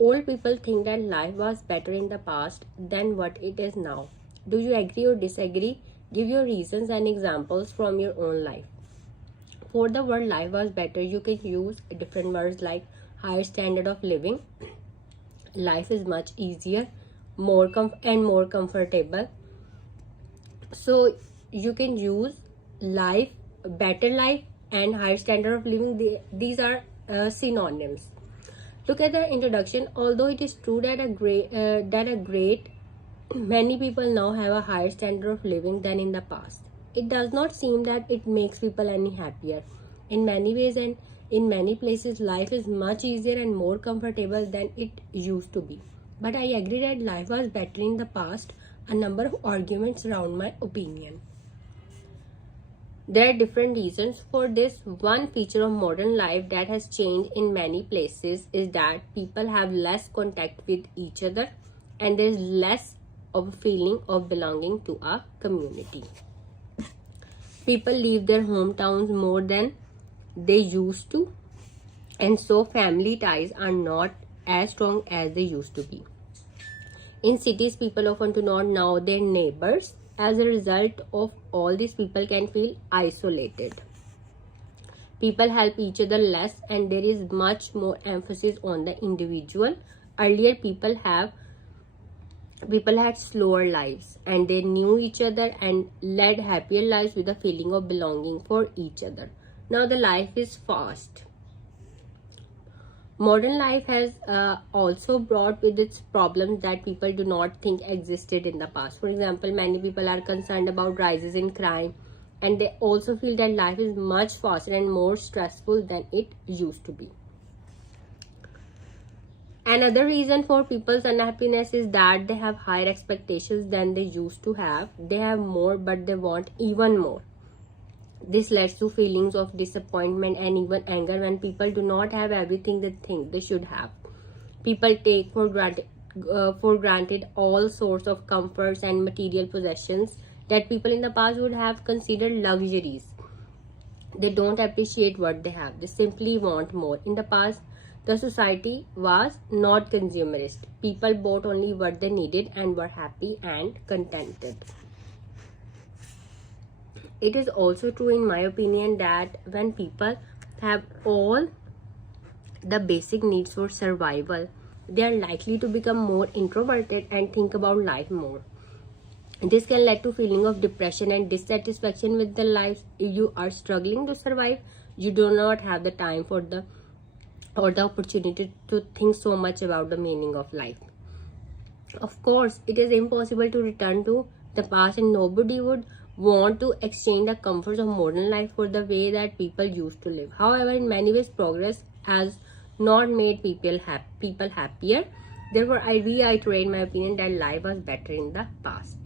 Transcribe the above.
Old people think that life was better in the past than what it is now. Do you agree or disagree? Give your reasons and examples from your own life. For the word life was better, you can use different words like higher standard of living. Life is much easier, more comfortable. So you can use life, better life, and higher standard of living. These are synonyms. Look at the introduction. Although it is true that many people now have a higher standard of living than in the past, it does not seem that it makes people any happier. In many ways and in many places, life is much easier and more comfortable than it used to be. But I agree that life was better in the past. A number of arguments surround my opinion. There are different reasons for this. One feature of modern life that has changed in many places is that people have less contact with each other and there is less of a feeling of belonging to a community. People leave their hometowns more than they used to, and so family ties are not as strong as they used to be. In cities, people often do not know their neighbors. As a result of all this, people can feel isolated. People help each other less and there is much more emphasis on the individual. Earlier, people had slower lives and they knew each other and led happier lives with a feeling of belonging for each other. Now the life is fast. Modern life has also brought with its problems that people do not think existed in the past. For example, many people are concerned about rises in crime and they also feel that life is much faster and more stressful than it used to be. Another reason for people's unhappiness is that they have higher expectations than they used to have. They have more, but they want even more. This leads to feelings of disappointment and even anger when people do not have everything they think they should have. People take for granted all sorts of comforts and material possessions that people in the past would have considered luxuries. They don't appreciate what they have. They simply want more. In the past, the society was not consumerist. People bought only what they needed and were happy and contented. It is also true, in my opinion, that when people have all the basic needs for survival, they are likely to become more introverted and think about life more. This can lead to feeling of depression and dissatisfaction with their lives. If you are struggling to survive, you do not have the time or the opportunity to think so much about the meaning of life. Of course, it is impossible to return to the past and nobody would want to exchange the comforts of modern life for the way that people used to live. However, in many ways, progress has not made people happier. Therefore, I reiterate my opinion that life was better in the past.